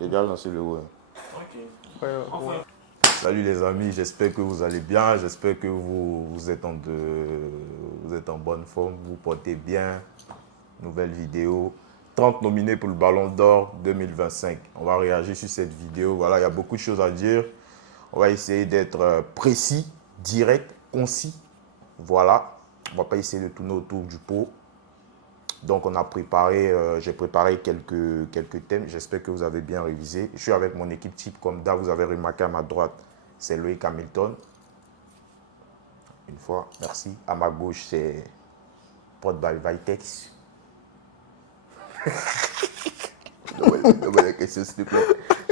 J'ai déjà lancé le ouais. Ouais. Salut les amis, j'espère que vous allez bien, j'espère que vous êtes en bonne forme, vous portez bien. Nouvelle vidéo, 30 nominés pour le Ballon d'Or 2025. On va réagir sur cette vidéo, voilà, il y a beaucoup de choses à dire. On va essayer d'être précis, direct, concis, voilà. On ne va pas essayer de tourner autour du pot. Donc on a préparé, j'ai préparé quelques thèmes, j'espère que vous avez bien révisé. Je suis avec mon équipe type comme d'hab, vous avez remarqué à ma droite, c'est Loïc Hamilton. Une fois, merci. À ma gauche, c'est Podball Vitex. Donne-moi les questions, s'il te plaît.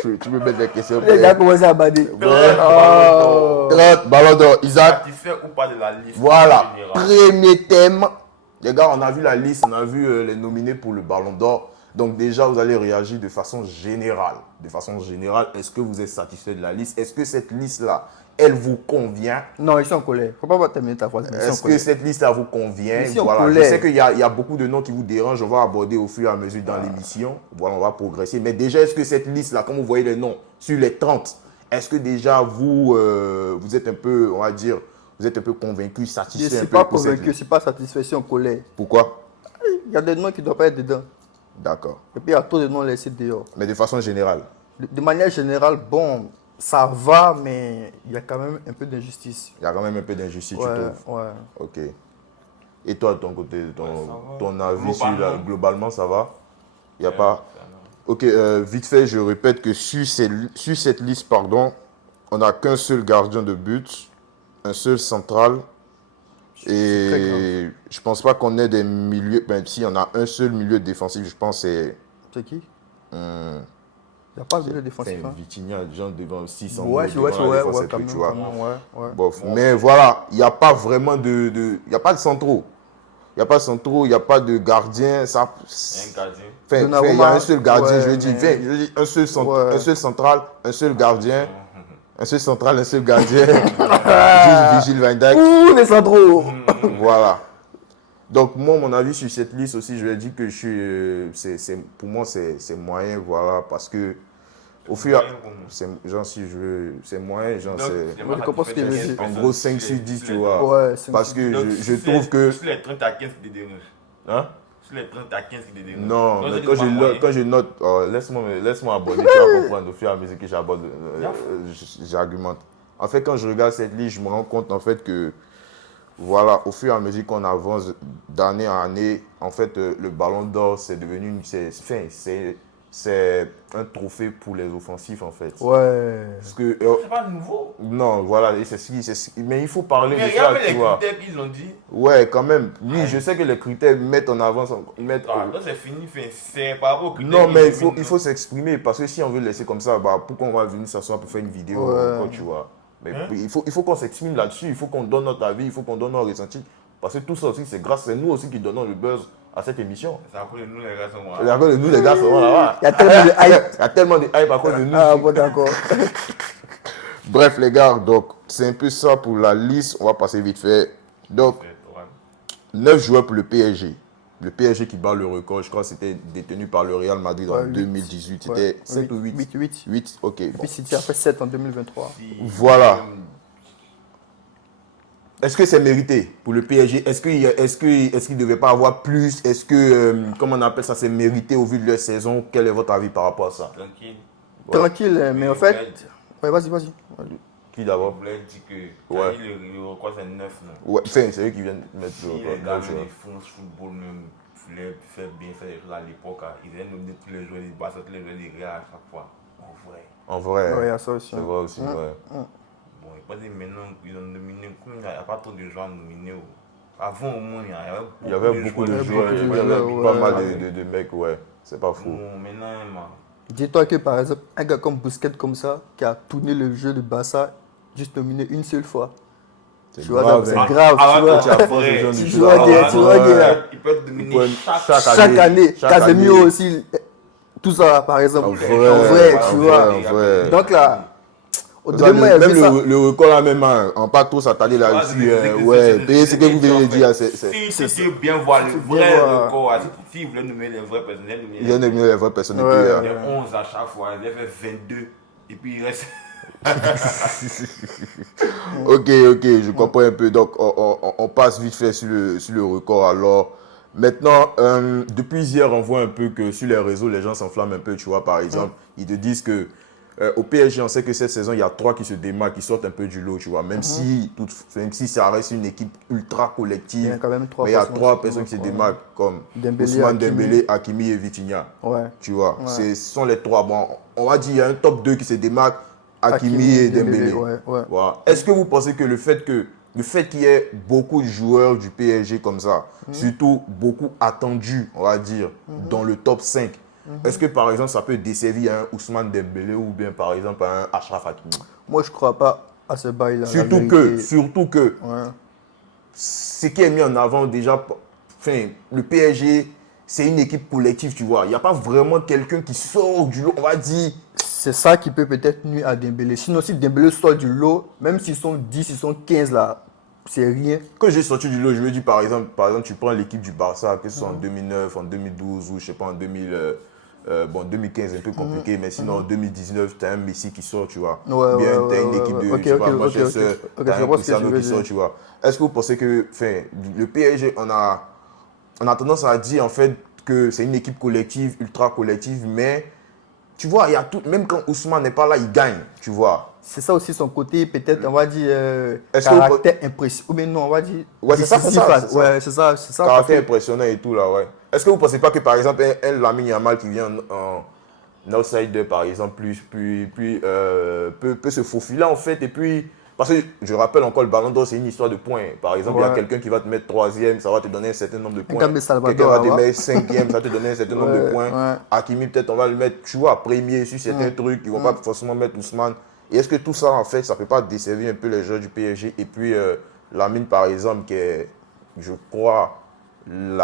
Tu peux mettre les questions. Il a déjà commencé à bader. 30 Ballon d'Or. Isaac. Satisfait ou pas de la liste? Voilà. générale? Premier thème. Les gars, on a vu la liste, on a vu les nominés pour le Ballon d'Or. Donc déjà, vous allez réagir de façon générale. De façon générale, est-ce que vous êtes satisfait de la liste? Est-ce que cette liste-là, elle vous convient? Non, ils sont en colère. Faut pas terminer ta phrase. Est-ce que cette liste-là vous convient? Ils sont en Voilà. Je colère. sais qu'il y a beaucoup de noms qui vous dérangent. On va aborder au fur et à mesure dans l'émission. Voilà, on va progresser. Mais déjà, est-ce que cette liste-là, comme vous voyez les noms sur les 30, est-ce que déjà vous êtes un peu, on va dire, vous êtes un peu convaincu, Je satisfait ne un suis peu pas pour cette convaincu, je ne liste? suis pas satisfait, je suis en colère. Pourquoi? Il y a des noms qui ne doivent pas être dedans. D'accord. Et puis il y a trop de noms laissés dehors. Mais de façon générale. De manière générale, bon, ça va, mais il y a quand même un peu d'injustice. Il y a quand même un peu d'injustice, tu Ouais, trouves? ouais. Ok. Et toi, de ton côté, ton avis sur Globalement. globalement, ça va? Il n'y a Ouais, pas... ça va. Ok, vite fait, je répète que sur cette liste, pardon, on n'a qu'un seul gardien de but, un seul central. Et je pense pas qu'on ait des milieux, même si on a un seul milieu défensif, je pense que c'est... C'est qui Il n'y a pas de milieu défensif. Hein. Vitinha, genre devant 600 Ouais, devant la défense, quand un peu, même, tu vois. ouais. Bof. Mais voilà, il n'y a pas vraiment il n'y a pas de centraux. Il n'y a pas de centraux, il n'y a pas de gardien. Ça, Un gardien. il y a un seul gardien, ouais, je veux dire, un seul central, un seul gardien. Un seul central, un seul gardien. Juste Virgil van Dijk. Ouh, les centraux. Voilà. Donc moi, mon avis sur cette liste aussi, je vais dire que pour moi, c'est moyen, voilà, parce que au fur et c'est moyen, genre c'est Je comprends ce qu'il veut dire. en gros 5 sur 10, tu vois. Ouais, Parce que Donc, je trouve que... Sur les 30 à 15 qui te dérangent. Hein? Sur les 30 à 15 qui te dérangent. Non, Donc, mais c'est pas moyen. quand je note, laisse-moi aborder, tu vas comprendre au fur et à mesure que j'aborde, j'argumente. En fait, quand je regarde cette liste, je me rends compte en fait que, voilà, au fur et à mesure qu'on avance d'année en année, en fait, le Ballon d'Or, c'est devenu, c'est un trophée pour les offensifs, en fait. Ouais. Parce que, C'est pas nouveau. non, voilà, mais il faut parler Mais de ça, regarde tu les vois. critères qu'ils ont dit. Ouais, quand même. Oui, je sais que les critères mettent en avant, Ah, donc c'est fini, c'est par rapport aux critères. non, mais qu'ils il faut s'exprimer parce que si on veut le laisser comme ça, bah, pourquoi on va venir s'asseoir pour faire une vidéo, Ouais. quoi, tu vois. Mais il faut qu'on s'exprime là-dessus, il faut qu'on donne notre avis, il faut qu'on donne nos ressentis. Parce que tout ça aussi, c'est nous aussi qui donnons le buzz à cette émission. C'est à cause de nous, les gars, sont Et là. à cause de nous, les gars, sont là-bas. Il y a tellement de hype. Il y a tellement de hype à cause de nous. Ah, bon, d'accord. Bref, les gars, donc c'est un peu ça pour la liste. On va passer vite fait. Donc, 9 joueurs pour le PSG. Le PSG qui bat le record, je crois que c'était détenu par le Real Madrid en 2018. C'était 7 ou 8 8, ok. Et Bon. puis City a fait 7 en 2023. Voilà. Est-ce que c'est mérité pour le PSG? Est-ce qu'il ne devait pas avoir plus? Est-ce que, comment on appelle ça, c'est mérité au vu de leur saison? Quel est votre avis par rapport à ça? Tranquille. Tranquille, mais en fait... Ouais, vas-y. Qui d'abord? On voulait dire que Ouais. le record c'est 9, non? Ouais, enfin, c'est eux qui viennent mettre le Si les record. gars neuf joueurs. de France Football même voulaient faire bien faire les choses à l'époque, hein, ils allaient nommer tous les joueurs du Barça, tous les joueurs du Real à chaque fois. En vrai. En vrai, Ouais, il y a ça aussi. c'est vrai aussi, ouais. Bon, il pas dire maintenant qu'ils ont nominé, comme il n'y a pas trop de joueurs nominés. Avant au moins, Il y avait beaucoup de joueurs, il y avait pas mal de mecs, ouais. C'est pas fou. Bon, maintenant, man. Dis-toi que par exemple, un gars comme Busquets comme ça, qui a tourné le jeu de Barça, juste nominé une seule fois. C'est Tu vois, grave, c'est hein. grave, tu vois. Tu as force de gens Tu du vois, joueur. tu vois, Ouais. Ils peuvent dominer chaque Chaque année, chaque Casemiro année. aussi, tout ça par exemple. En En vrai, tu vois. en vrai. Donc là, Au Ça, début, moi, j'ai même vu ça. le record là, même, hein, on pas trop s'attarder là-dessus. Ouais, payer ce que vous venez de dire. Si tu veux bien voir le tu veux bien vrai voir. record, si vous voulez nommer les vrais personnels, nommer Il y en a mieux les vraies personnes. Et puis, Ouais. il y a 11 à chaque fois, il a fait 22. Et puis il reste. Ok, je comprends un peu. Donc, on passe vite fait sur le record. Alors, maintenant, depuis hier, on voit un peu que sur les réseaux, les gens s'enflamment un peu. Tu vois, par exemple, ils te disent que au PSG, on sait que cette saison, il y a 3 qui se démarquent, qui sortent un peu du lot. Tu vois, même si ça reste une équipe ultra collective, Il y a quand même 3 mais il y a personnes 3 qui personnes qui se ouais. démarquent, comme Dembélé, Ousmane Hakimi. Dembélé, Hakimi et Vitinha. Ouais. Tu vois, Ouais. ce sont les 3. Bon, on va dire, il y a un top 2 qui se démarque, Hakimi et Dembélé. Ouais. Voilà. Est-ce que vous pensez que le fait qu'il y ait beaucoup de joueurs du PSG comme ça, surtout beaucoup attendus, on va dire, dans le top 5, est-ce que par exemple ça peut desservir un Ousmane Dembélé ou bien par exemple un Achraf Hakimi? Moi, je crois pas à ce bail-là. Surtout que Ouais. ce qui est mis en avant déjà, enfin, le PSG, c'est une équipe collective, tu vois. Il n'y a pas vraiment quelqu'un qui sort du lot, on va dire. C'est ça qui peut peut-être nuire à Dembélé. Sinon, si Dembélé sort du lot, même s'ils sont 10, ils sont 15 là, c'est rien. Quand j'ai sorti du lot, je me dis par exemple, tu prends l'équipe du Barça, que ce soit en 2009, en 2012 ou je sais pas, en 2015, un peu compliqué, mais sinon en 2019, tu as un Messi qui sort, tu vois. Ouais, Bien, tu as ouais, une équipe de ok, je sais pas, ok, Manchester, ok, tu as je un vois ce que tu Cristiano veux qui sort, dire. tu vois. Est-ce que vous pensez que le PSG, on a tendance à dire en fait que c'est une équipe collective, ultra collective, mais tu vois, il y a tout, même quand Ousmane n'est pas là, il gagne, tu vois. C'est ça aussi son côté, peut-être, on va dire, Est-ce que vous- caractère impressionnant. Ou bien non, on va dire. Ouais, c'est ça, décisif, c'est ça. Ouais, c'est ça. Parce Caractère que impressionnant et tout là, ouais. Est-ce que vous ne pensez pas que par exemple un Lamine Yamal qui vient en outsider par exemple peut se faufiler en fait et puis parce que je rappelle encore le Ballon d'Or c'est une histoire de points. Par exemple il y a Ouais. quelqu'un qui va te mettre troisième, ça va te donner un certain nombre de points. Gabi Salvador, Quelqu'un va te ouais. mettre cinquième, ça va te donner un certain nombre de Ouais, points. ouais. Hakimi peut-être on va le mettre tu vois premier sur certains trucs, ils vont pas forcément mettre Ousmane. Et est-ce que tout ça en fait ça peut pas desservir un peu les joueurs du PSG et puis Lamine par exemple qui est je crois le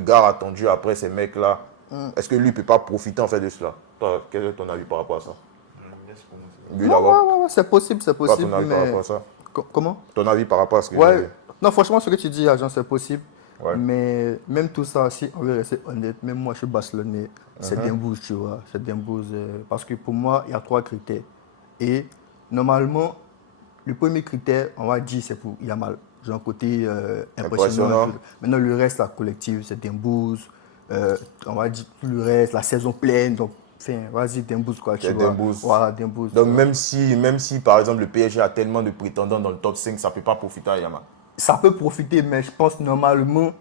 gars attendu après ces mecs-là, est-ce que lui ne peut pas profiter en fait de cela? Toi, quel est ton avis par rapport à ça? Lui Non, d'abord, ouais, c'est possible, toi, ton avis par mais. rapport à ça? Comment? Ton avis par rapport à ce que j'ai Ouais. dit? Non, franchement, ce que tu dis, agent, c'est possible. Ouais. Mais même tout ça, si on veut rester honnête, même moi, je suis barcelonais, c'est Dembouz, tu vois. C'est Dembouz. Parce que pour moi, il y a 3 critères. Et normalement, le premier critère, on va dire, c'est pour Yamal. Genre côté impressionnant. Maintenant, le reste, la collective, c'est Dembouz. On va dire tout le reste, la saison pleine. Donc, enfin, vas-y, Dembouz, quoi. Tu vois. Dembouz. Voilà, Dembouz. Donc même si par exemple le PSG a tellement de prétendants dans le top 5, ça ne peut pas profiter à Yamal. Ça peut profiter, mais je pense normalement,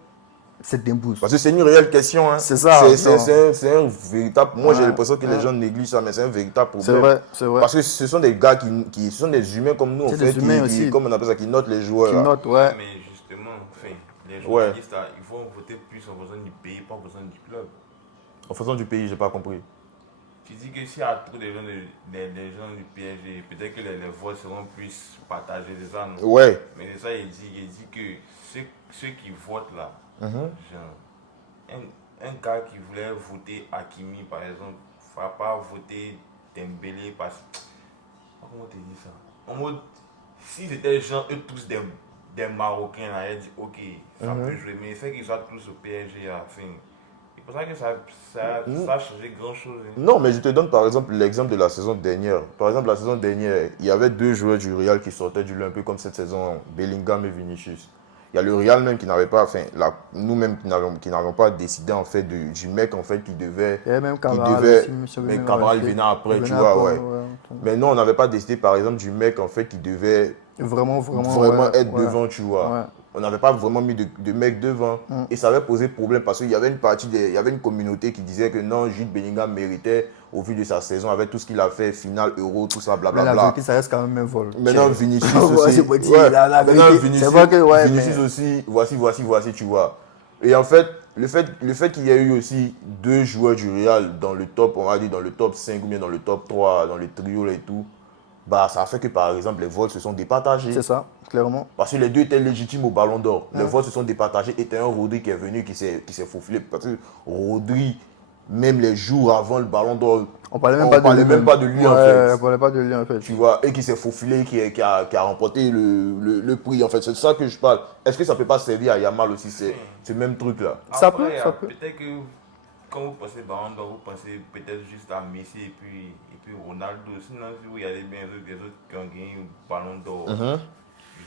c'est Dembouz. Parce que c'est une réelle question. Hein. C'est ça. C'est un véritable. Moi, j'ai l'impression que les gens négligent ça, mais c'est un véritable problème. C'est vrai. Parce que ce sont des gars ce sont des humains comme nous, en C'est fait, des humains aussi. comme on appelle ça, qui notent les joueurs. Qui là. note, ouais. Mais justement, enfin, les journalistes, là, ils vont voter plus en besoin du pays, pas en besoin du club. En faisant du pays, j'ai pas compris. Tu dis que s'il y a trop de gens, des gens du PSG, peut-être que les voix seront plus partagées, c'est ça, non? Ouais. Mais c'est ça, il dit que ceux qui votent là, genre, un gars qui voulait voter Hakimi, par exemple, ne va pas voter Dembélé parce que. Comment te dis ça? En mode, si c'était gens, eux tous des Marocains, là, il dit ok, ça peut jouer, mais le fait qu'ils soient tous au PSG à la fin. C'est pour ça que ça a changé grand chose. Hein. Non, mais je te donne par exemple l'exemple de la saison dernière. Par exemple, la saison dernière, il y avait 2 joueurs du Real qui sortaient du lot, un peu comme cette saison, Bellingham et Vinicius. Il y a le Real même qui n'avait pas, enfin, nous-mêmes qui n'avons pas décidé en fait du mec en fait qui devait. Il y avait même mais Cabral venait après, tu vois, ouais. Mais non, on n'avait pas décidé par exemple du mec en fait qui devait vraiment être devant, tu vois. Ouais. On n'avait pas vraiment mis de mec devant. Et ça avait posé problème parce qu'il y avait il y avait une communauté qui disait que non, Jude Bellingham méritait, au vu de sa saison, avec tout ce qu'il a fait, finale, Euro, tout ça, blablabla. Mais la vérité, ça reste quand même un vol. Maintenant, Vinicius aussi. Maintenant, Vinicius aussi, voici, tu vois. Et en fait, le fait qu'il y ait eu aussi 2 joueurs du Real dans le top, on va dire dans le top 5 ou bien dans le top 3, dans le trio et tout, bah, ça a fait que par exemple les votes se sont départagés. C'est ça, clairement. Parce que les deux étaient légitimes au Ballon d'Or. Les votes se sont départagés et t'as un Rodri qui est venu, qui s'est faufilé. Parce que Rodri, même les jours avant le Ballon d'Or, On parlait même on pas parlait de même pas de lui en Ouais, fait. On parlait pas de lui en fait. Tu vois, et qui s'est faufilé, qui a remporté le prix en fait. C'est de ça que je parle. Est-ce que ça peut pas servir à Yamal aussi, ce même truc là? Ça Après, peut. peut-être que quand vous pensez Ballon d'Or, vous pensez peut-être juste à Messi et puis Ronaldo. Sinon, si vous regardez bien les autres qui ont gagné le Ballon d'Or,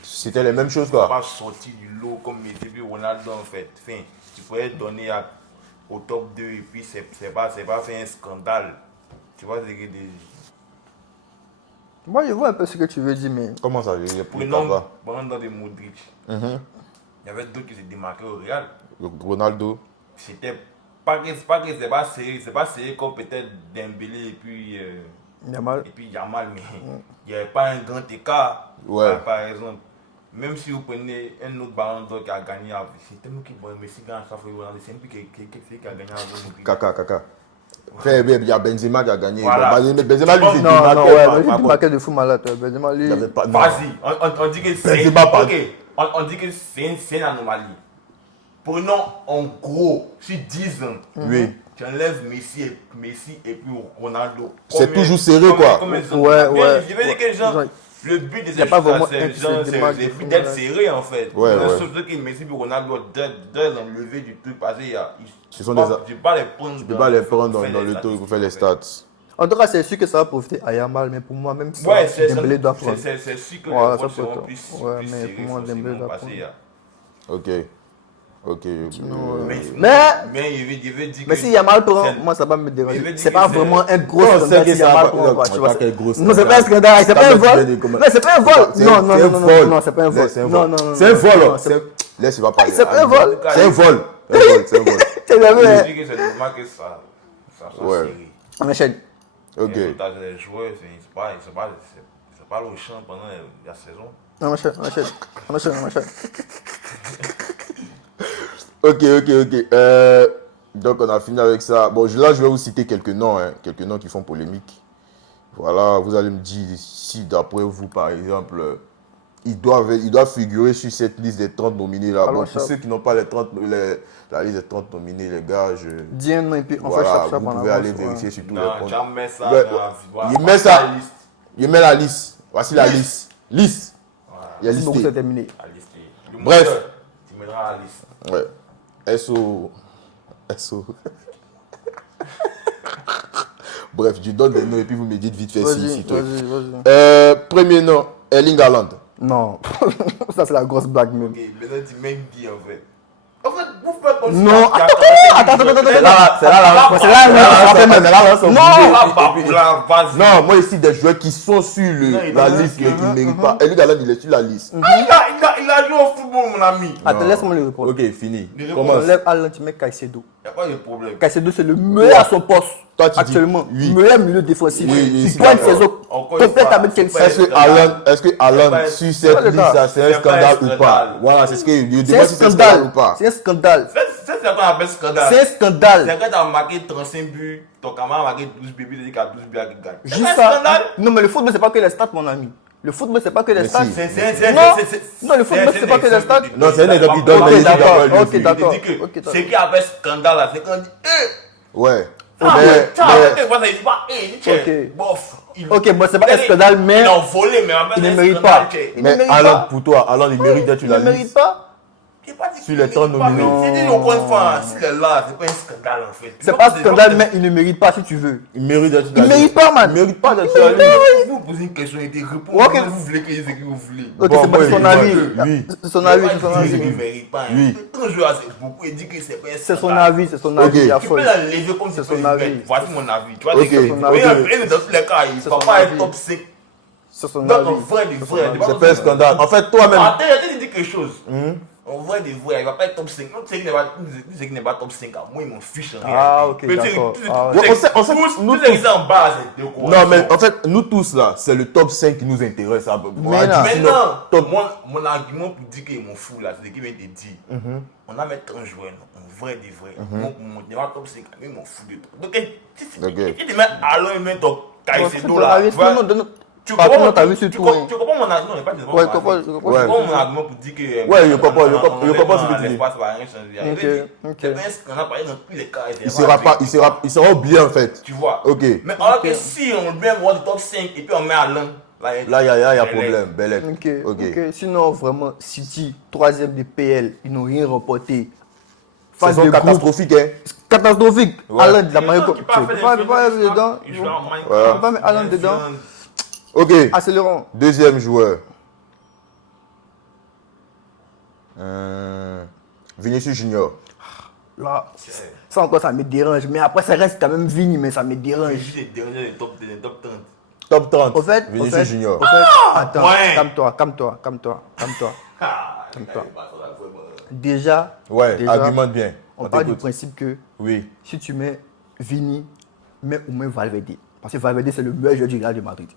C'était les mêmes choses ça quoi. va sortir du lot comme Messi et puis Ronaldo en fait. Enfin, tu pourrais donner au top 2 et puis c'est pas fait un scandale. Tu vois ce que je veux dire? Moi, je vois un peu ce que tu veux dire, mais Comment ça, il y a plus de Prenons papa. Ballon d'Or de Modric. Il y avait d'autres qui se démarquaient au Real. Ronaldo. C'était pas que c'est pas serré comme peut-être Dembélé Yamal. et puis Yamal, mais il n'y avait pas un grand écart. Ouais. Par exemple, même si vous prenez un autre Ballon d'Or qui a gagné, c'est tellement qu'il voit Messi gagne à chaque fois, c'est un peu qui a gagné avant Modric. Kaka. Enfin, il y a Benzema qui a gagné. Voilà. Benzema lui s'est Non, démarqué. ouais, il marquait de fou malade. Benzema, lui. Il y avait pas. non. Vas-y, on dit que c'est Benzema pas. ok, on dit que c'est une anomalie. Prenons en gros, sur 10 ans, Oui. tu enlèves Messi et puis Ronaldo. C'est toujours serré, quoi. Ouais. Je veux dire que genre, Genre, le but de y a ces pas choses-là, vraiment c'est un qui se démarque du fou d'être malade. serré en fait. Ouais, ouais. Sauf que Messi et Ronaldo doivent enlever du truc parce que Ce sont tu peux pas les prendre. Tu peux pas les prendre dans le truc pour faire les stats. En tout cas, c'est sûr que ça va profiter à Yamal, mais pour moi, même si Ouais, Dembélé doit prendre. c'est sûr que Voilà, les ça votes peut seront être. plus Ouais, mais serrés pour moi, Dembélé forcément doit parce prendre. que Ok. mais il veut dire Mais que si Yamal prend, c'est- moi ça va me il veut déranger. dire C'est que pas c'est- vraiment un gros Non, c'est scandale que si ça Yamal va- prend. non, quoi, c'est tu pas vois. quel gros Non, c'est scandale. pas un scandale, c'est pas un vol. Non, c'est pas un vol. C'est Non, un vol. non, c'est pas un vol. C'est un Non, vol. non, C'est un vol. non, Laisse, il va parler. C'est pas un vol. C'est un vol. C'est un vol. Tu il l'as veut vu, hein? dire que c'est normal que ça soit Ouais. serré. On enchaîne. Ok. Les joueurs, c'est pas le champ pendant la saison. On enchaîne. Ok. Donc on a fini avec ça. Bon, là je vais vous citer quelques noms qui font polémique. Voilà, vous allez me dire si d'après vous, par exemple, ils doivent figurer sur cette liste des 30 nominés là. Allons, Bon, pour Chap. ceux qui n'ont pas la liste des 30 nominés, les gars, Dis un nom et puis on fait voilà, chap vous en pouvez avance. aller vérifier sur tous les Non, comptes. jamais ça. Ouais. Voilà, Il met voici ça. la liste. Il met la liste. Voici la liste. Liste. Voilà, Il y a Merci beaucoup, listé. c'est terminé. la liste. Le Bref. monteur, tu mettras la liste. Ouais. SO. Bref, je donne des noms et puis vous me dites vite fait si toi. Vas-y. Premier nom, Erling Haaland. Non, ça c'est la grosse blague même. Ok, maintenant tu m'as dit en fait. En fait, vous faites comme Non, si- attends. C'est là, non, moi ici des joueurs qui sont sur Non, il la est liste mais qui là. ne méritent pas. Erling Haaland, il est sur la liste. Il a joué au football, mon ami. Attends, Non. laisse-moi le répondre. Ok, fini. Les On Commence. enlève Alain, tu mets Caicedo. Il n'y a pas de problème. Caicedo, c'est le meilleur à son poste Toi, tu dis actuellement. oui. Meilleur milieu défensif. Oui, Il c'est prend une d'accord. saison Encore une complète fois, avec c'est Chelsea. pas- Est-ce que Haaland pas- sur pas cette le liste, cas. ça, c'est un C'est pas un scandale ou pas? scandale. Voilà, c'est ce que je C'est dis un pas si c'est un scandale ou scandale. pas. C'est un scandale. C'est ce qu'on appelle scandale. C'est un scandale. C'est quand tu as marqué 35 buts, ton camarade a marqué 12 buts, il dit qu'il y a 12 buts qui gagnent. C'est Juste un ça. scandale. Non, mais le football, c'est pas que les stats, mon ami. Le football, c'est pas que les Mais stats. si. Non, le football, c'est pas que les stats. Non, c'est un exemple qui donne Ok, les d'accord. exemples. Ok, d'accord. Il dit que Ok, d'accord. ce qui appelle scandale là, c'est quand on dit Ouais. ah, Mais- tu as mais- arrêté, voilà, il dit pas, tiens, Ok. bof. Ok, bon, c'est pas un scandale, mais Ils ont volé, mais il ne mérite pas. Il ne Mais mérite Haaland, pas. pour toi, Haaland, il mérite d'être sur Il la ne mérite liste. pas. Sur les 30 nominés. C'est dit encore une fois, s'il est là, c'est pas un scandale en fait. C'est pas un scandale, mais il ne mérite pas si tu veux. Il mérite d'être sur Il la liste. mérite pas, man. Il mérite pas d'être sur la liste. Vous posez une question et répondez. Ok. Vous voulez que ce que vous voulez. Ok, Bon, c'est moi, pas son il avis. mérite. Oui. C'est son avis, c'est son Il avis. ne mérite pas. Oui. Quand un joueur c'est beaucoup, il dit que c'est pas un scandale. C'est son avis, c'est son avis. Ok. Il y a Tu peux folle. l'enlever comme C'est tu peux son le avis. mettre. Voici mon avis. Tu vois, Ok. c'est son oui, avis. dans tous les cas, il ne C'est va son pas être avis. top 5. C'est son Donc, en avis. vrai, des vrais. C'est pas un scandale. En fait, toi-même. Attends, il dit quelque chose. On voit des vrais, il va pas être top 5. Non, tu sais qu'il n'est pas top 5. Moi, ils m'en fiche en réalité. Ah, ok, Mais tu sais, d'accord. tous- Ah, tous ouais. les- On sait- tous nous les gens en bas, c'est de quoi. Non, mais en fait, nous tous là, c'est le top 5 qui nous intéresse. Mais là- Maintenant, mon argument pour dire qu'ils m'ont fou là, c'est qu'il vient de dire. On a mis 30 joueurs, on vrai des vrais. Donc, on est pas top 5, mais ils m'ont fou de tout. Donc, Ok. tu te mets à l'un, ils mettent ton Caicedo Ton là. avis, tu vois. non, non, Partout, t'as vu sur tout. Tu comprends mon argument? Non, pas de Ouais, je comprends. Tu comprends mon argument pour dire que. Ouais, je comprends ce que tu dis. L'espace va rien changer. Ok. C'est un scandale, par exemple, dans tous les cas. Il sera oublié en fait. Tu vois. Ok. Mais alors que si on met le top 5 et puis on met Alain. Là, il y a problème. Belek. Ok. Sinon, vraiment, City, 3e de PL, ils n'ont rien remporté. Phase de Saison groupe catastrophique, hein. catastrophique. Ouais. Alain de la manière Tu tu peux peux pas mettre dedans. Tu peux pas mettre Alain dedans. Ok. Accélérons. Deuxième joueur. Vinicius Junior. Là, ça encore, ça me dérange. Mais après, ça reste quand même Vini, mais ça me dérange. Juste les derniers, les top 30. Top 30. Au fait, Vinicius Junior. Attends, ouais. calme-toi. Ah, Déjà, Argumente bien. on parle du principe que Oui. si tu mets Vini, mets au moins Valverde. Parce que Valverde, c'est le meilleur joueur du Real de Madrid.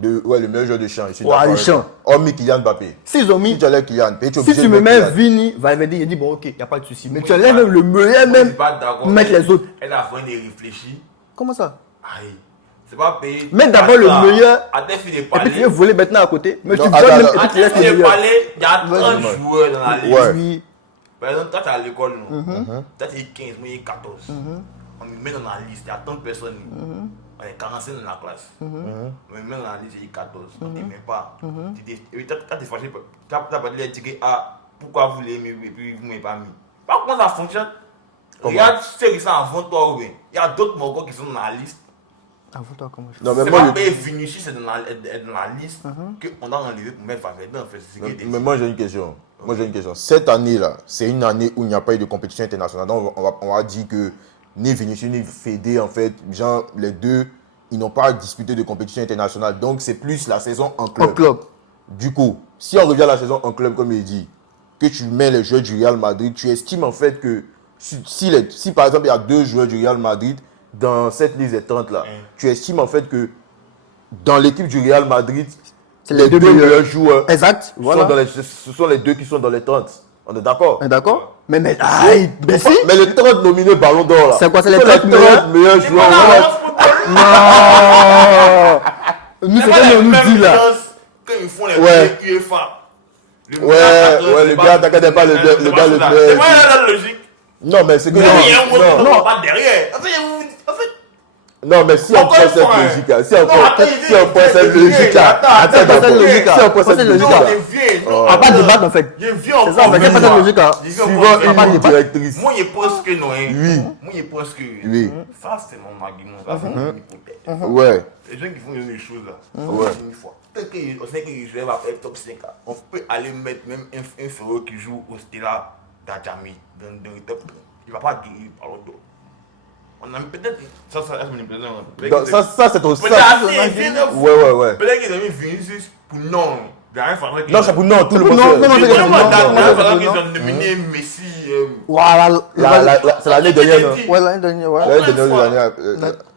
Le meilleur joueur de champ. Je suis Ouais, d'accord le avec champ. toi. Hormis Kylian Mbappé. S'ils ont mis, Si tu allais Kylian, si tu me mets Vini, Valverde, il dit bon, ok, il n'y a pas de souci. Mais tu enlèves même le meilleur, même mettre les autres. Elle a vraiment réfléchi. Comment ça? Aïe. C'est pas payé. Mets d'abord le meilleur. À tes filles de Et puis tu parler. veux voler maintenant à côté. Mais Non, tu attends, donnes même attends. et À puis tu tes laisses le filles de meilleur. parler, il y a 30 joueurs dans la ligue. Ouais. Oui. Par exemple, toi, tu es à l'école, non? Toi, tu es 15, moi, il est 14. On me met dans la liste, il y a tant de personnes. On est 45 dans la classe. On me met dans la liste, il y a 14. On ne t'aimait pas. Et toi, tu es fâché. Tu n'as pas dit dire ah, pourquoi vous l'aimez et puis vous ne m'avez pas mis. Par contre, ça fonctionne. Regarde ceux qui sont avant toi, il y a d'autres Mogos qui sont dans la liste. Avant toi, comment je fais? Non, mais C'est moi, pas payer Vinicius, c'est dans la liste qu'on a enlevé pour mettre Valverde en fait. C'est ce qui est mais moi j'ai une question. Cette année-là, c'est une année où il n'y a pas eu de compétition internationale. Donc on va dire que ni Vinicius ni Fede, en fait, genre, les deux, ils n'ont pas disputé de compétition internationale. Donc c'est plus la saison en club. En club. Du coup, si on revient à la saison en club, comme il dit, que tu mets les joueurs du Real Madrid, tu estimes en fait que si par exemple il y a 2 joueurs du Real Madrid dans cette liste des 30 là, tu estimes en fait que dans l'équipe du Real Madrid, C'est les 2 meilleurs joueurs Exact. Voilà. ce sont les 2 qui sont dans les 30. On est d'accord? D'accord? Mais aïe, mais si. Mais les 30 nominés Ballon d'Or là. C'est quoi, c'est ce les sont 30 meilleurs joueurs. Non. Nous, c'est comme on nous dit là. Quand ils font les Ouais. UEFA. Le gars t'inquiète pas, le gars C'est pas la logique. Non, mais c'est que. Il y a un Non, pas derrière. En fait, non, mais si on prend cette logique là, si on prend cette logique là, attends, si on prend cette logique là, On va pas débattre en fait. C'est ça, on va pas cette logique là. suivant une directrice. Moi, je pense que non. Oui. Moi, je pense que. Oui. Ça, c'est mon argument. Ça, c'est mon hypothèse. Ouais. Les gens qui font les choses là, Ouais. une fois. Peut-être qu'on sait qu'ils jouent à faire top 5. On peut aller mettre même un frérot qui joue au Stella d'Adjami dans le top. Il ne va pas gagner par l'autre. On a peut-être. Ça, c'est une impression. Ça, c'est ton. Ouais. Peut-être qu'ils ont mis Vinicius pour non. Non, c'est pour non, tout le monde. Non, non, Il c'est faudra qu'ils ont nominé Messi. Voilà. C'est l'année dernière. Ouais, l'année dernière, ouais. L'année dernière.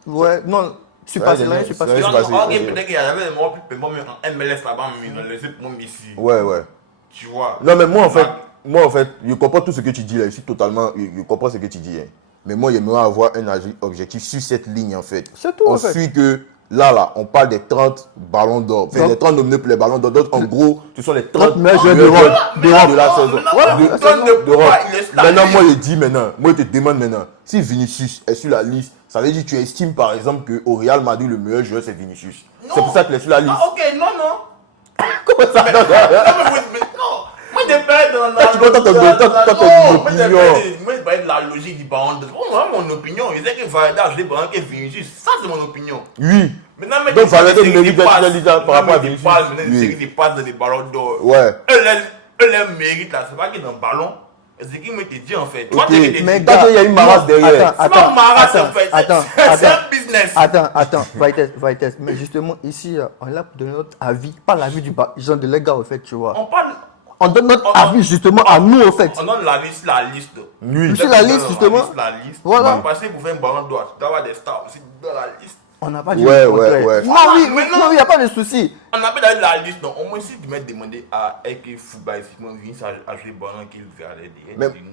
Ouais, non. Je suis passé là, je suis passé. Ouais, Peut-être qu'il y avait des morts plus mais en MLS là-bas, mais ils ont laissé pour Messi. Ouais. Tu vois. Non, mais moi, en fait, je comprends tout ce que tu dis là. Je suis totalement. Je comprends ce que tu dis. Hein. Mais moi, j'aimerais avoir un objectif sur cette ligne, en fait. C'est tout, en fait. Ensuite, que là, on parle des 30 ballons d'or. Enfin, les 30 nominés pour les ballons d'or. Donc, en gros, ce sont les 30 meilleurs joueurs de la saison. d'Europe. Maintenant, moi, je dis maintenant, moi, je te demande maintenant, si Vinicius est sur la liste, ça veut dire que tu estimes, par exemple, qu'au Real Madrid, le meilleur joueur, c'est Vinicius. C'est pour ça qu'il est sur la liste. Ah, ok, non. Comment ça? Non. Moi, je parle dans la. Tu dois ton opinion. Moi, je parle de la logique du ballon d'or. Moi, mon opinion, je sais que Valverde a joué pendant que Vinicius. Ça, c'est mon opinion. Oui. Maintenant, mais Donc, Valverde mérite d'être sur la liste par rapport à Vinicius. Maintenant, une série de passes dans les ballons d'or. Ouais. Eux, les méritent là. C'est pas qu'ils ont un ballon. C'est qui me te dit en fait. Ok. Mais Tant qu'il y a une marasse derrière. C'est pas Marat en fait. C'est un business. Attends, Vitesse. Mais justement, ici, on est là pour donner notre avis, pas l'avis du genre de les gars, en fait, tu vois. On parle. On donne notre avis, justement, à nous, en fait. On donne la liste. Oui. Sur la liste, justement. La liste. Voilà. On va passer pour faire un ballon d'or. Tu dois avoir des stars aussi dans la liste. On n'a pas dit Ouais, le contraire. ouais. Non, oui, non, il n'y a pas de souci. On a pas dans la liste, non. Au moins, si tu m'as demandé à Eke Fouba, effectivement, Vince a joué ballon qu'il veut aller.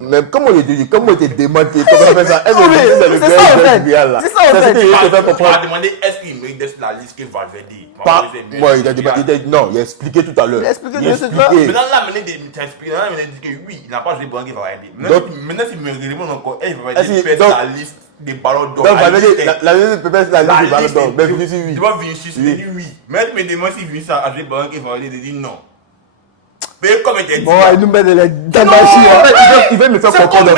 Même comment il te dit, comment il te demande, comment on fait ça? C'est ça en fait. C'est ça en fait. Tu m'as demandé est-ce qu'il mérite d'être la liste que Valverde. Moi, non, il a expliqué tout à l'heure. Il a expliqué, Il a c'est expliqué. Maintenant, là, il dit que oui, il n'a pas joué ballon qu'il va aller. Maintenant, s'il me demande encore, il va faire la liste des ballons d'or. Donc, la liste peut être la liste des ballons d'or. Mais Vinicius, oui. Tu vois, Vinicius, il dit oui. Mais tu me demandes si Vinicius a joué ballon qu'il va aller, il dit non. Mais comme il t'a dit. Bon, il nous met de la Il veut me faire comprendre.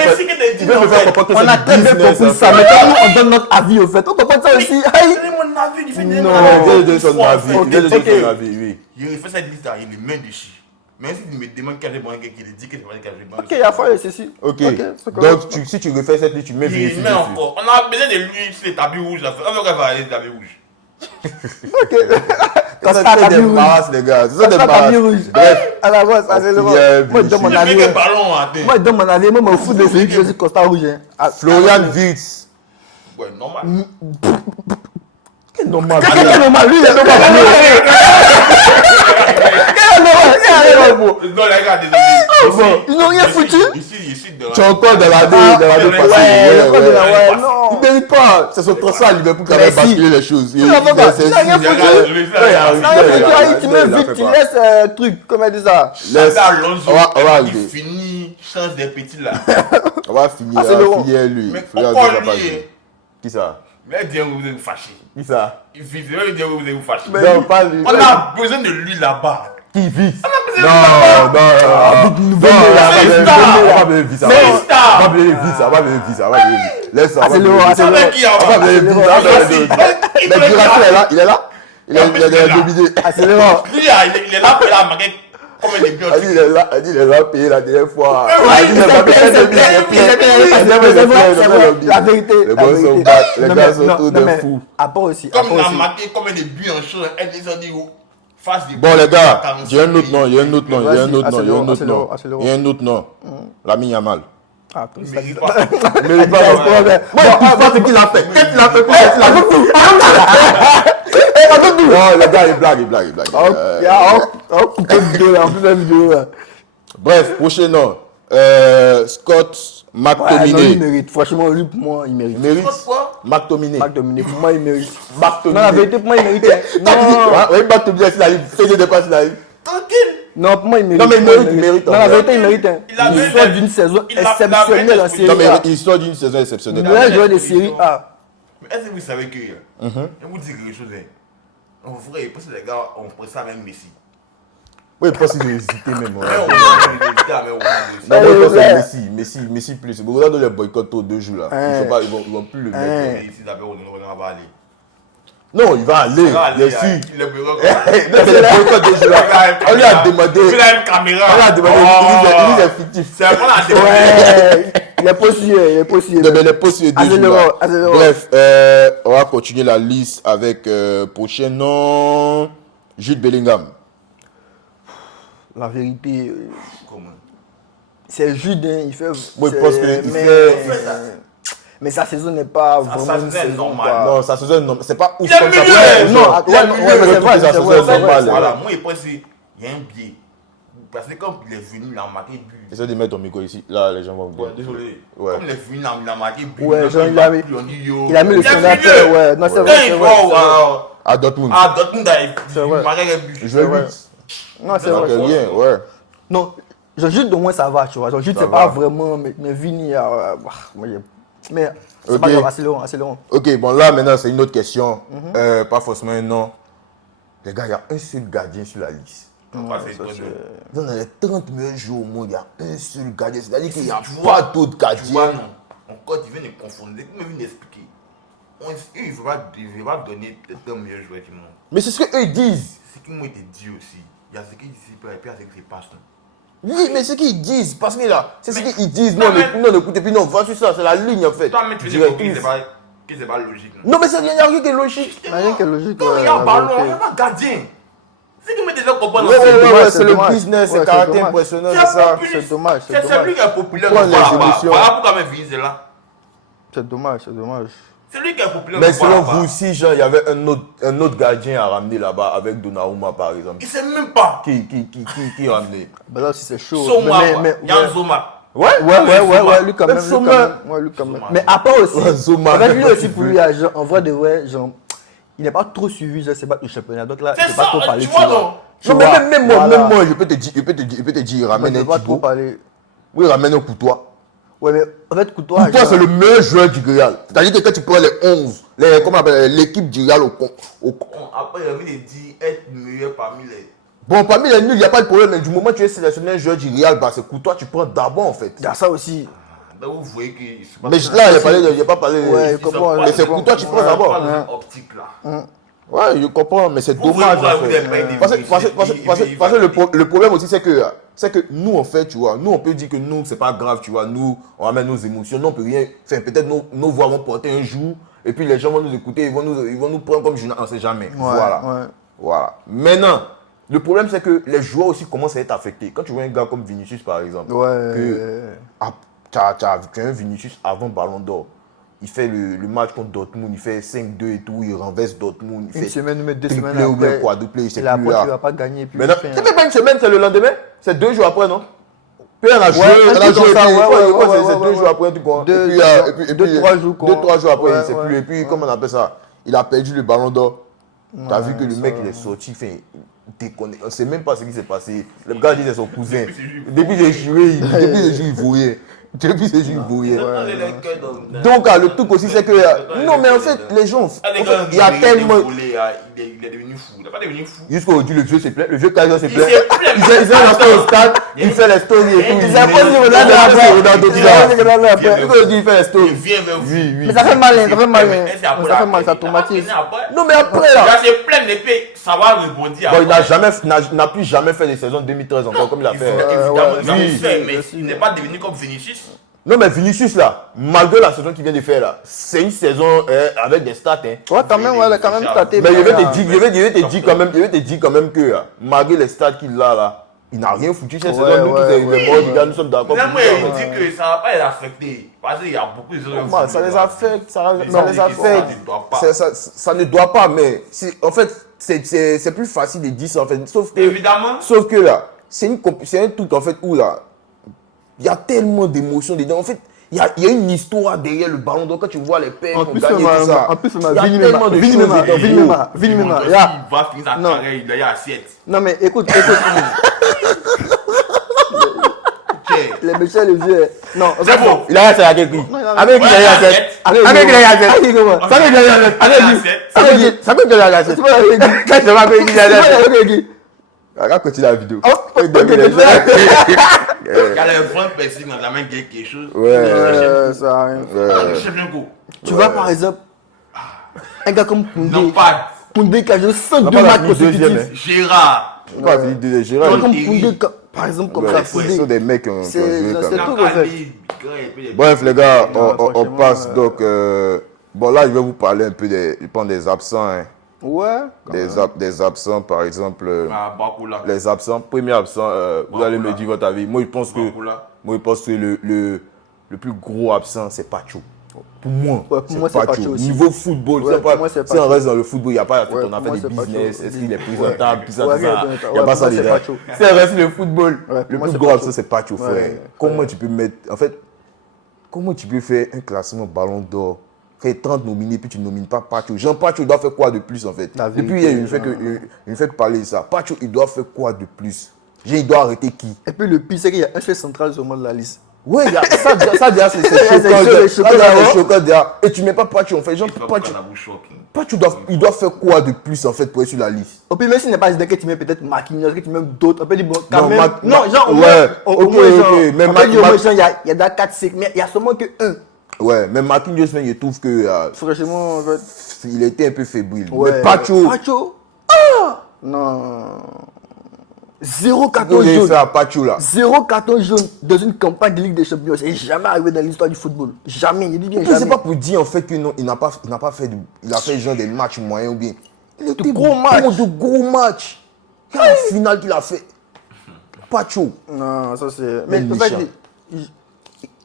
Il veut me faire comprendre que on a très bien compris ça, mais quand nous on donne notre avis au fait, on comprend ça aussi. Aïe. Mon avis, il fait Non, il vient de donner son avis. Il vient de donner son avis, oui. Il fait cette liste là, il est main dessus. Mais si tu me demandes quel est bon, qu'il dit que c'est pas quel est bon. Ok, il y a foi et ceci. Ok. Donc, si tu refais cette liste, tu mets Vinicius. Il met encore. On a besoin de lui sur les tapis rouges. On va aller les tapis rouges. Ok. Quand ça fait des marasses, les gars. C'est ça des marasses. Bref, à la base, c'est le moi, je donne mon avis. Moi, je donne mon avis. Moi, je me fous de celui qui choisit Costa Rouge. Florian Wirtz. Ouais, normal. Quel normal. Quel normal. Lui, il est normal. Non, les gars, désolé. Ils n'ont rien foutu. Ici, de Tu es encore dans la deux passée. Ouais, non. Il ne mérite pas. C'est son transfert à Liverpool qui avait basculé les choses. Tu n'as rien foutu. Tu mets vite, tu laisses truc, comment elle dit ça. Il finit, change des petits là. On va finir lui. Mais encore lui. Qui ça? Mais dire que vous êtes fâché. Qui ça? Il veut dire que vous êtes fâché. Non, pas lui. On a besoin de lui là-bas. Qui vit? Non, On va appeler visa. On va appeler visa. Laisse ça. C'est le Il est là. Il a dominé. Accélérant. Lui, il est là pour la marquer comme il est bien. Il est là payé la dernière fois. La vérité. Les gars sont tous des fous. Après aussi. Comme il a marqué comme il est bien en chose, elle descend où face des. Bon les gars, il y a un autre nom, il y a un autre nom. Lamine Yamal. Ah, Il mérite pas. Mais pas ce qu'il a fait. Qu'est-ce qu'il a fait? Non, les gars, il blague. Bref, prochain nom. Scott McTominay. Il mérite. Franchement, lui, pour moi, il mérite. McTominay. Pour moi, il mérite. McTominay. Non, la vérité, pour moi, il mérite. Oui, McTominay, il a fait des dépasses là. Tranquille. Non, pour moi, il mérite. Non, mais il mérite. Non, la vérité, il mérite. Il sort d'une saison exceptionnelle en Série A. Non, mais il sort d'une saison exceptionnelle. Le meilleur joueur de Série A. Mais est-ce que vous savez que. Je vous dis quelque chose. On ferait, parce que les gars, on ferait ça avec Messi. Oui, parce qu'il a hésité même. Mais on va Messi plus. Vous regardez les boycotts aux 2 jours là. Ils vont plus le mettre. Messi d'abord, on va aller. Non, il va aller. Bien sûr. Il est Les boycotts 2 jours là. On lui a demandé. Il a une caméra. On lui a demandé. Il est fictif. C'est un peu la Ouais. Il est possible. Non, mais il est possible 2 jours là. Bref, on va continuer la liste avec prochain nom. Jude Bellingham. La vérité, Comment? c'est Jude, il fait. Oui, parce que il fait. Mais sa saison n'est pas vraiment une saison normale. Non, sa saison non, c'est pas ouf Il est comme ça. milieu. Non, mais c'est vrai, sa saison est normale. Voilà, moi, je pense qu'il y a un biais. Parce que comme il est venu, il a marqué but. Essaye de mettre ton micro ici. Là, les gens vont Ouais, désolé. Ouais. Comme il est venu, il a marqué but. Ouais, genre, il a mis le sénateur, ouais. Non, c'est vrai. à Dortmund. Ah, Dortmund, il marquait un but. Je jouais 8. Non, c'est vrai. Rien, ouais. Non, Jude, au moins, ça va, tu vois. Jude, c'est pas vraiment. Mais Vini, mais c'est pas grave, accélérons. Ok, bon, là, maintenant, c'est une autre question. Pas forcément un nom. Les gars, il y a un seul gardien sur la liste. Dans les 30 meilleurs joueurs au monde, il y a un seul gardien. C'est-à-dire qu'il n'y a pas d'autres gardiens. Encore, il vient de confondre. Il vient d'expliquer. Il ne va pas donner le meilleur joueur du monde. Mais c'est ce qu'eux ils disent. C'est ce qu'ils m'ont été dit aussi. Il y a ce qu'ils disent et puis il y a ce qu'ils passent. Oui, mais ce qu'ils disent, parce que là, c'est ce qu'ils disent. Non, écoutez, puis non, va sur ça, c'est la ligne en fait. Toi, mais tu dis que c'est pas logique. Non, mais il n'y a rien qui est logique. Il n'y a rien qui est logique. Non, il y a un ballon, il n'y a pas de gardien. C'est qui me déjà comprendre. Ouais, c'est le business, c'est le caractère impressionnant, c'est ça. C'est dommage. C'est lui qui est populaire. Voilà pourquoi même Vince est là. C'est dommage. C'est lui qui est populaire. Mais selon vous, si genre, il y avait un autre gardien à ramener là-bas avec Donnarumma par exemple, Il sait même pas. qui ramener? Bah là aussi c'est chaud. Soma, Mais- Yann Zoma. Ouais, lui quand même. Lui quand même. Mais après aussi, Zoma. en fait, lui aussi pour lui, genre, en vrai de vrai, genre, il n'est pas trop suivi, je sais pas, au championnat. Donc là, C'est je peux pas ça, trop parler. tu vois, non? Non, mais même Voilà. moi, je peux te dire, il ramène Je un peux pas trop Thibaut. parler. Oui, il ramène un Courtois. Ouais, mais en fait, Courtois. Courtois, genre- c'est le meilleur joueur du Real. C'est-à-dire que quand tu prends les 11, comment on appelle, l'équipe du Real Après, il a envie de dire être meilleur parmi les. Bon, parmi les nuls, il n'y a pas de problème, mais du moment que tu es sélectionné un joueur du Real, bah, c'est Courtois, tu prends d'abord en fait. Il y a ça aussi. Donc vous voyez que. c'est pas Mais ça. là, il n'y a pas parlé. Ouais, Ils sont comment- pas- Mais c'est ils sont Courtois, tu pas- prends d'abord. pas dans une optique là. Ouais, je comprends, mais c'est Vous dommage voyez, en vous fait. avez pas été Parce que vérifié, le problème aussi, c'est que nous, en fait, tu vois, nous, on peut dire que nous, c'est pas grave, tu vois, nous, on ramène nos émotions, nous, on peut rien faire. Peut-être nos voix vont porter un jour, et puis les gens vont nous écouter, ils vont nous prendre comme journal, on ne sait jamais. Voilà. Ouais. Voilà. Maintenant, le problème, c'est que les joueurs aussi commencent à être affectés. Quand tu vois un gars comme Vinicius, par exemple, tu as un Vinicius avant Ballon d'Or. Il fait le match contre Dortmund, il fait 5-2 et tout, il renverse Dortmund, il Une fait semaine, mais 2 triplé semaines ou bien après. quadruplé, il sait Et la plus pointe, tu là. vas pas gagner. Puis Maintenant, il fait c'est même pas une semaine, c'est le lendemain, c'est 2 jours après, non? Puis on a joué, un truc comme ça, c'est 2 jours après, tout quoi. Deux, 3 jours, quoi. 2-3 jours après, Ouais, il sait ouais. plus. Et puis, comment on appelle ça? Il a perdu le ballon d'or. T'as vu que le mec, il est sorti, il déconne. On sait même pas ce qui s'est passé. Le gars dit c'est son cousin. Depuis ses jours, il voyait. Depuis ses jours, il voyait. Donc, le truc aussi, c'est que. Non, mais en fait, les gens. Il y a tellement. Il est devenu fou. Il n'est pas devenu fou. Jusqu'aujourd'hui, le vieux se plaît. Le vieux Kaiser se plaît. s'est plaint. Il s'est lancé au stade. Il fait les stories et tout. Il s'est posé Ronaldo après. Il fait les Il stories. vient vers vous. Oui. Mais ça fait mal, ça fait mal. Mais c'est après Ça fait la mal, ça peine. traumatise. Après, Non, mais après il là. va se plaindre et puis ça va rebondir. Bon, il après. n'a plus jamais fait des saisons 2013 encore comme il a fait. Évidemment, il va oui, le faire, oui, mais oui. il n'est pas devenu comme Vinicius. Non, mais Vinicius là, malgré la saison qu'il vient de faire là, c'est une saison avec des stats. Hein. Ouais, quand même, ouais, quand même, tâté. Mais je vais te dire quand même que malgré les stats qu'il a là, il n'a rien foutu cette saison. Nous, tous les morts du gars, nous sommes d'accord. Mais moi, il me dit que ça ne va pas les affecter. Parce qu'il y a beaucoup de choses. Ça les affecte, ça les Ça affecte. ne doit pas. Ça ne doit pas, mais en fait, c'est plus facile de dire ça en fait. Sauf que là, c'est un truc en fait où là, il y a tellement d'émotions dedans. En fait, il y a une histoire derrière le ballon. Donc quand tu vois les pères En qui ont plus, gagné tout ça, en plus, il y a tellement de choses dedans. Vini Mema. Il va finir sa carrière, il est à assiette. Non, mais écoute. Ok. Les méchants, les vieux. Non, C'est bon. Il a acheté avec qui? Avec qui il a acheté? Avec qui il a acheté? Avec comment? Ça veut dire qu'il a acheté? Ça veut dire qu'il a acheté? C'est pas avec qui? Ça veut dire qu'il a acheté? Avec qui? Regarde continuer la vidéo. Ok, Il y a les 20 personnes dans la main qui a quelque chose. ça arrive. Je sais bien quoi. Tu vois, par exemple, un gars comme Non, Koundé. pas. Koundé qui a joué 102 pas matchs la deuxième, consécutifs. Gérard. On va finir de Gérard. Comme Thierry. Koundé, par exemple, comme ça, Ce sont Koundé. des mecs qui ont C'est- joué c'est quand même. tout, en fait. Bref, les gars, Non, on franchement, passe donc. Bon, là, je vais vous parler un peu des absents. Hein. Ouais. Des absents, par exemple. Bakula. Les absents. Premier absent, vous allez me dire votre avis. Moi, je pense que le plus gros absent, c'est Pacho. Pour moi, Ouais, pour moi, c'est Pacho aussi. Niveau football, Ouais, pour moi, si c'est on Pacho. reste dans le football, il n'y a pas Ouais, on a pour fait moi, des c'est Pacho. business, est-ce qu'il est présentable, tout ça, Ouais, tout ça. ouais, Il n'y a ouais, pas pour ça moi, c'est dedans. Pacho. Si on reste le football, Ouais, pour le moi, plus c'est gros Pacho. absent, c'est Pacho, frère. Ouais, Comment tu peux mettre. En fait, comment tu peux faire un classement Ballon d'Or, faire 30 nominés, puis tu ne nomines pas Pacho? Jean Pacho doit faire quoi de plus, en fait? La vérité, Depuis hier, il ne fait que parler de ça. Pacho, il doit faire quoi de plus? Il doit arrêter qui? Et puis le pire, c'est qu'il y a un seul central sur le monde de la liste. Ouais, ça déjà, c'est choquant déjà. Et tu mets pas Pacho, en fait. Genre, Pacho il doit faire quoi de plus, en fait, pour être sur la liste? Au pire, même s'il n'est pas Zidane, que tu mets peut-être Marquinhos, que tu mets d'autres, on peut dire, bon, quand Non, même. Non, genre, au ouais, moins, ok, mais on peut dire, au moins, genre, il y a dans 4-5, mais il y a seulement que un. Ouais, mais Marquinhos, je trouve que Franchement, en fait. il était un peu fébrile. Ouais. Mais Pacho, Pacho? Ah! Non. Zéro carton il jaune. fait à Pacho là. Zéro carton jaune dans une campagne de Ligue des Champions. C'est jamais arrivé dans l'histoire du football. Jamais. Il dit bien Et jamais. c'est pas pour dire en fait que non, il n'a pas fait il a fait genre des matchs moyens ou bien. Il était gros matchs. de gros matchs. Quelle la finale qu'il a fait? Pacho. Non, ça c'est. Mais Même en fait, Michel.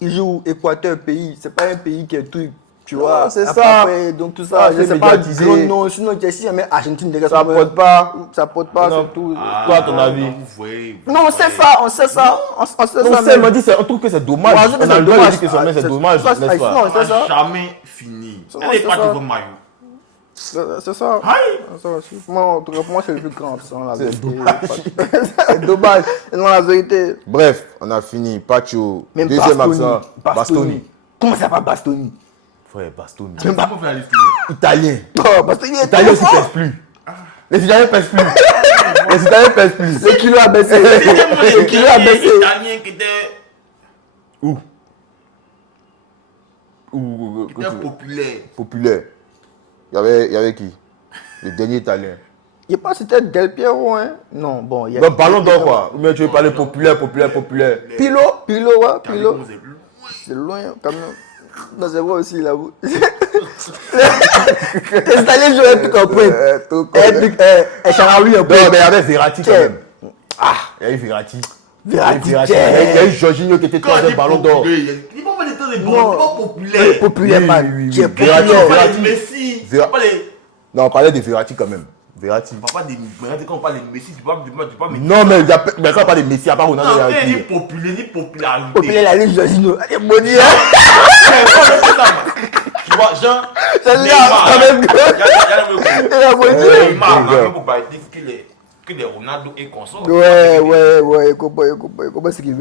il joue Équateur, pays. C'est pas un pays qui est tout. Tu vois, c'est Mbappé, ça. donc tout ça, je c'est sais pas, médiatisé. grand nom, sinon Chelsea, mais Argentine, les gars, Ça porte pas. ça porte pas, Non. c'est tout. Toi, à ton avis? Vous voyez. Non, on sait ça, on sait ça. On sait On ça. sait, mais- on m'a dit, on trouve que c'est dommage. Ouais, je sais que On a c'est le droit de dommage. dire que c'est Ah, dommage, ça, n'est-ce pas? non, Ça c'est ça. n'a jamais fini. C'est Elle n'est pas ça. devant maillot. C'est ça. Aïe. C'est ça aussi. Moi, en tout cas, pour moi, c'est le plus grand. C'est la vérité. C'est dommage. C'est dans la vérité. Bref, on a fini. Pacho, Même deuxième Bastoni. absent. Bastoni. Comment ça va, Bastoni? Frère, Bastoni. Comment on fait la liste? Italien. Oh, Bastoni est Italien trop aussi fort. pèse plus. Les Italiens pèsent plus. Les Italiens pèsent plus. Le kilo a baissé. Le kilo a baissé. Italien qui était Où populaire. Populaire. Il y avait qui? Le dernier Italien. Il n'est pas c'était Del Piero, hein? Non, bon. Il y a... Donc, ballon d'or, quoi. Ou bien tu veux parler populaire. Pilo, ouais, Pilo. C'est plus loin. C'est loin, quand même. Non, c'est vrai aussi, là. Les Italiens jouaient tout compris. Tout compris. Et Charaoui, un Non, peu. mais il y avait Verratti quand même. Il y a eu Verratti. Verratti, Il y a eu Jorginho qui était Quand on troisième dit ballon d'or. populaire, il faut pas les temps des Non. ballons, pas populaire. Populaire, Oui, man. oui, Tu es oui. populaire. On parle Verratti. de Messi. Ver- On parle de- Non, on parlait de Verratti quand même. Verratti. on parle pas des Verratti, quand on parle de Messi, tu parles mais Non, mais quand on parle de Messi, à part Ronaldo, non, il y a quand il dit qui? populaire, il dit popularité. Populaire, la ligne Jorginho. Elle est bonnie, hein? Tu vois, Jean, C'est là, Neymar, quand même. il y a le Elle est bonnie. Neymar, Ouais. la même popularité que les Ronaldo et consorts. Ouais, il comprend ce qu'il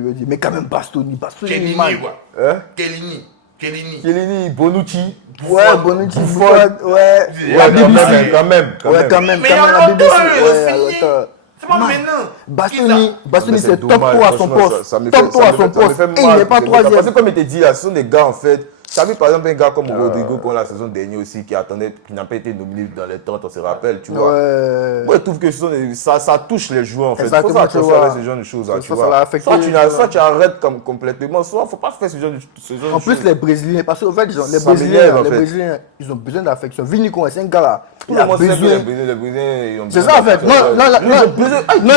veut dire, Mais quand même, Bastoni, Kellini, man. quoi. Hein? Kellini. Chiellini, Bonucci. Ouais, Bonucci, Buffon, ouais. Ouais, La mais BBC. quand même. Ouais, quand même, Mais quand même, en la BBC. longtemps, il Ouais, a fini. attends. C'est pas Man, maintenant. Bastoni, Mais c'est top dommage, 3 à son franchement, poste. ça me Top fait- 3 à ça me son fait- ça me poste. fait Et il mal n'est pas que c'est comme ça. Parce que troisième. comme il te dit, là, ce sont des gars en fait. Tu as vu par exemple un gars comme Rodrigo qu'on a la saison dernière aussi qui attendait, qui n'a pas été nominé dans les 30, on se rappelle, tu vois. Ouais. Moi, je trouve que ça touche les joueurs en fait. Il faut Exactement, s'attention tu vois. avec ce genre de choses. Ça, Tu ça vois. l'a affecté, Soit tu arrêtes complètement, soit il ne faut pas faire ce genre de choses. En plus, les Brésiliens, parce qu'en fait, les Ça m'énerve, en fait. Brésiliens, ils ont besoin d'affection. Vini, c'est un gars là. Tout Il le a monde sait que besoin. les Brésiliens, ils ont C'est besoin ça en fait. d'affection. Non, Ils ont besoin- Ah, non, la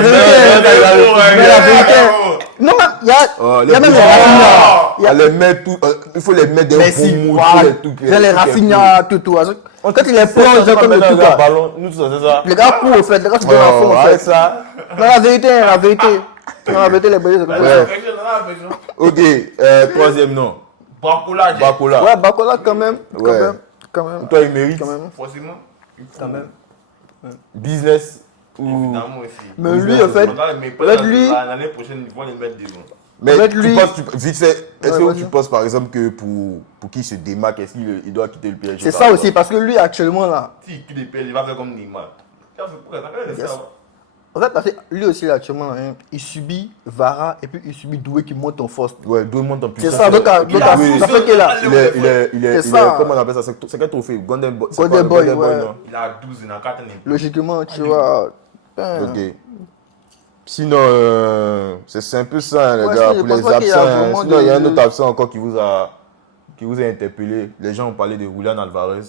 Mais vérité. Non, mais il y a même les Rafinha. On les met tout, il faut les mettre des Messi, bons mots, voilà. tout J'ai les Rafinha, tout. Quand il les plonge, comme le tout cas. ballon, nous tous, c'est ça. Les gars courent, en fait. Les gars se donnent à fond, en Arrête fait. ça. Non, la vérité. Non, la vérité, les Brésiliens, c'est comme ça. Ok, troisième nom. Bacola, Bacola. Ouais, Bacola, quand même. Ouais. Quand même. Toi, il mérite. Quand même. forcément. Quand même. Business ou. Évidemment aussi. Mais lui, en fait, lui- L'année prochaine, ils vont les mettre devant. Mais En fait, tu lui- penses, vite fait, est-ce Ouais, que vas-y. tu penses par exemple que pour qu'il se démarque, est-ce qu'il doit quitter le PSG? C'est par ça exemple? aussi, parce que lui, actuellement, là, Si tu les perds, il va faire comme Neymar. Ça fait pourquoi ça fait Yes. ça. en fait, parce que lui aussi, là, actuellement, hein, il subit Vara et puis il subit Doué qui monte en force. Ouais, deux mondes en puissance. C'est ça, donc, Il a- oui, ça fait qu'il a. il est, C'est ça. comment on appelle ça? C'est quel trophée? Golden Boy. c'est Golden quoi, Boy, ouais. non? Il a 12, il a 4 ans. Logiquement, tu vois. Ok. Sinon, c'est un peu ça, hein, les Ouais, gars, je pour pense les pas qu'il y a absents. Hein. vraiment Sinon, il y a un de- autre absent encore qui vous a interpellé. Les gens ont parlé de Julian Alvarez.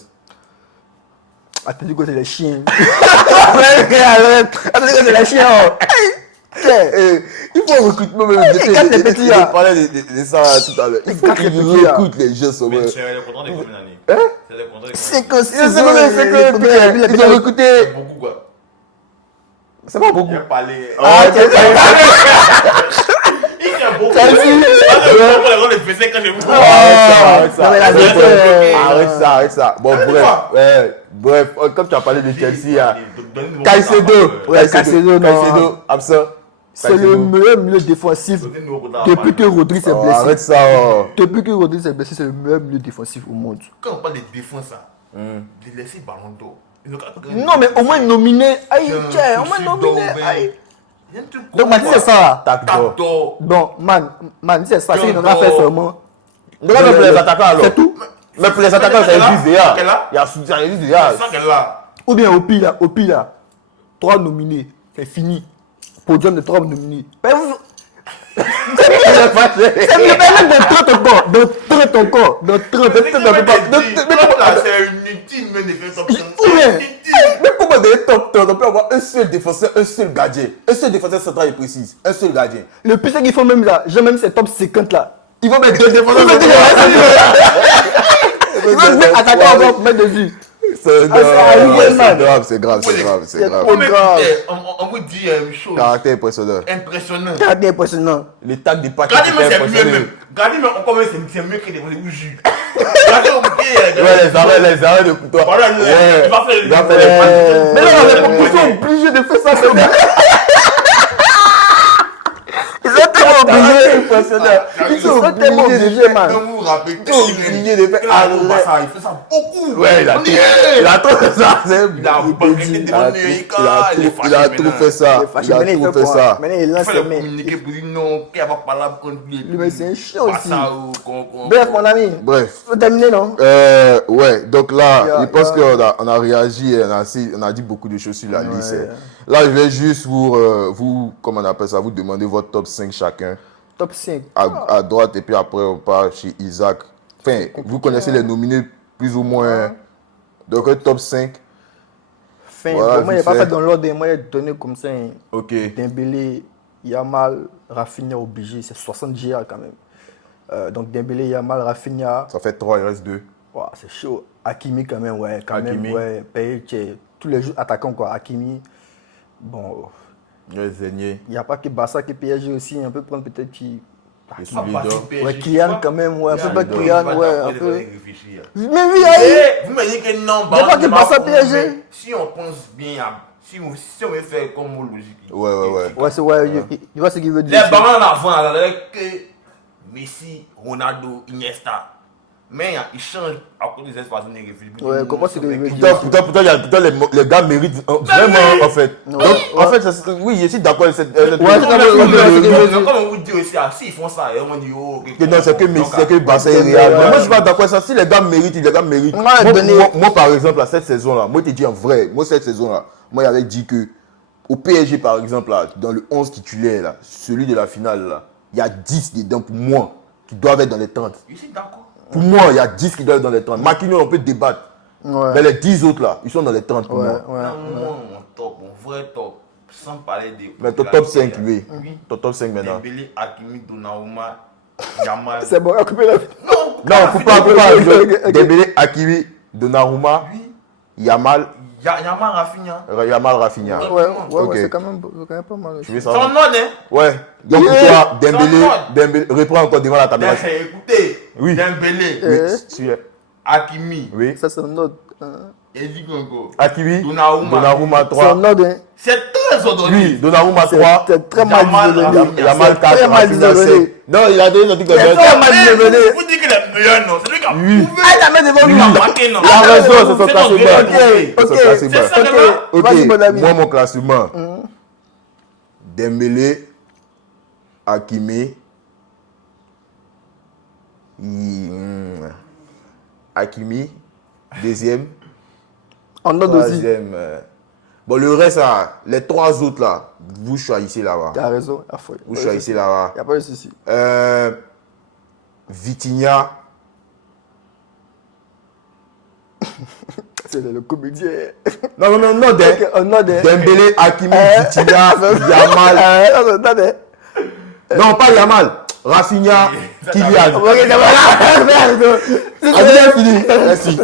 Attendez que c'est les chiens. Attendez que c'est les chiens. Il faut recruter. Regarde les petits, là. Je parlais de ça tout à l'heure. Il faut Regarde les qu'ils petits, là. recrutent les gens sur Mais c'est le contrat de combien d'années C'est le contrat de C'est combien que C'est que ils ont recruté. d'années Beaucoup quoi. C'est pas beaucoup. Il a parlé. Ah, Il a beaucoup. Ça aussi. Les PC quand je me Non, mais la vérité, Arrête ça. Bon, bref, comme tu as parlé de Chelsea, hein. Caicedo, Ouais, Caicedo, non. Caicedo, absent. c'est le meilleur milieu défensif depuis que Rodri s'est Oh, arrête blessé. ça. Oh. Depuis que Rodri s'est blessé, c'est le meilleur milieu défensif au monde. Quand on parle de défense, de laisser ballon d'or. Non, mais au moins nominé. Aïe, tiens, au moins nominé. Aïe. Donc, Mati, c'est ça là. Tac d'or. d'or. Bon, man, c'est ça. C'est qu'il a fait seulement. Donc, même pour les attaquants alors. C'est tout. Mais pour les attaquants, c'est juste déjà. Quel là? Il y a juste déjà. Ça qu'elle a. Ou bien au pire là, 3 nominés, c'est fini. Podium de 3 nominés. Mais vous. C'est mieux même de 30 encore. De 30 encore. De 30. C'est inutile même de faire ça. Mais pourquoi dans les top 10, on peut avoir un seul défenseur, un seul gardien. Un seul défenseur central et précis. Un seul gardien. Le plus c'est qu'ils font même là, genre même ces top 50 là. Il faut mettre deux défenseurs. Il va se mettre attaquant encore pour mettre dessus. C'est grave, c'est grave. trop grave. On vous dit une chose. Caractère impressionnant. Impressionnant. Regardez, impressionnant. Les tacs des paquets. Gardez, mais c'est mieux impressionnant. même. Gardez, mais encore même, c'est mieux que des jus. Gardez, Ouais, les arrêts de couteau. Voilà, Ouais. il va faire Il va faire les Mais non, ils sont obligés de faire ça, c'est bien. Ils sont tellement obligés. Ils sont tellement obligés, man. Quand vous vous rappelez, Ils sont obligés de faire il fait ça beaucoup. Ouais, il a trop fait ça. Il a banqueté devant Il a tout fait ça. Il a tout fait ça. Maintenant, il Il lance faut ses le mains. communiquer pour dire non, qu'il va parler contre lui. Lui, mais c'est un chien aussi. aussi. Bref, mon ami. Bref. Faut terminer, non? Ouais, donc là, Yeah, je pense yeah. qu'on a réagi et on a dit beaucoup de choses sur la liste. Ouais. Là, je vais juste vous, comment on appelle ça, vous demander votre top 5 chacun, Top 5. à droite, et puis après, on part chez Isaac. Enfin, vous connaissez les nominés plus ou moins. Donc, un top 5. Fin. Voilà, Pour moi, il vite n'est pas fait. fait dans l'ordre. Moi, il a donné comme ça. Ok. Dembélé, Yamal, Rafinha obligé. C'est 60 GA quand même. Donc, Dembélé, Yamal, Rafinha. Ça fait 3, il reste 2. Wow, c'est chaud. Hakimi quand même, ouais. Quand Hakimi. même, ouais. Payet, tous les jours attaquants, quoi. Hakimi. Bon, Zénier. il n'y a pas que Barça qui PSG aussi. On peut prendre peut-être qui. Je suis leader. Ouais, Kylian quand même, ouais. Un peu pas Kylian, ouais. Un peu. Réfléchir. Mais oui, allez. Vous me dites que non, Mais pas que Barça PSG. Si on pense bien, si on veut faire comme logique. Ouais. Ouais, c'est ouais. Il voit ce qu'il veut Les dire. ballons en avant, là, que Messi, Ronaldo, Iniesta. Mais ils changent à cause des espaces de réfléchir. Ouais, comment c'est que il veut dire? Pourtant, les gars méritent vraiment, en fait. Donc, en fait, oui, je suis d'accord avec cette. Ouais, Comme on vous dit aussi, s'ils font ça, on dit oh. Non, c'est que Messi, c'est que Barça et Real. Mais moi, je suis pas d'accord avec ça. Si les gars méritent, les gars méritent. Moi, par exemple, à cette saison-là, moi, je te dis en vrai, moi, cette saison-là, moi, j'avais dit que au PSG, par exemple, là, dans le 11 titulaire, là, celui de la finale, là, il y a 10 dedans pour moi qui doivent être dans les 30. Je suis d'accord. Pour moi, il y a 10 qui doivent être dans les 30. Marquinhos, on peut débattre. Ouais. Mais les 10 autres, là, ils sont dans les 30 pour moi. Ouais. Mon top, mon vrai top, sans parler des. Mais ton top 5, oui. Ton top 5 maintenant. Dembélé, Hakimi, Donnarumma, Yamal. C'est bon, on a coupé la vie. Non, faut pas. ok. Dembélé, Hakimi, Donnarumma, Yamal, Yamal, Rafinha. Rafinha. Ouais, Ok. c'est quand même pas mal. Tu veux Son savoir? nom, hein? Ouais. Donc pour toi, Dembélé, reprends encore devant la caméra. Écoutez, Oui. Dembélé, Oui, tu es. Hakimi, Oui. Ça, c'est un autre. Eddie Gongo. Hakimi, Donnarumma. Donnarumma C'est un 3. autre, hein. C'est très ordonné. Oui, Donnarumma 3. C'est très mal Yamal, désolé. Rafinha. Yamal 4. très mal Rafinha désolé. 5. Non, il a donné son truc comme C'est ça. très mal désolé. Vous dites qu'il est meilleur, non? C'est lui qui a Oui. prouvé. Ah, il a mis devant lui. Il a marqué, non? Il a raison, c'est son C'est classement. notre C'est son ok. classement. C'est ça, Ok, vas-y, mon ami. Moi, mon classement. Dembélé, Hakimi, Hakimi, deuxième, En ordre aussi. troisième. Bon, le reste, là, les 3 autres, là, vous choisissez là-bas. T'as raison. Vous choisissez là-bas. Il n'y a pas de souci. Vitinha, C'est le comédien. non, Ok, en ordre. Dembélé, Hakimi, Vitinha, Yamal. Non, pas Yamal. Rafinha, Kylian. Ok, c'est bon. Ah, bien fini. Merci.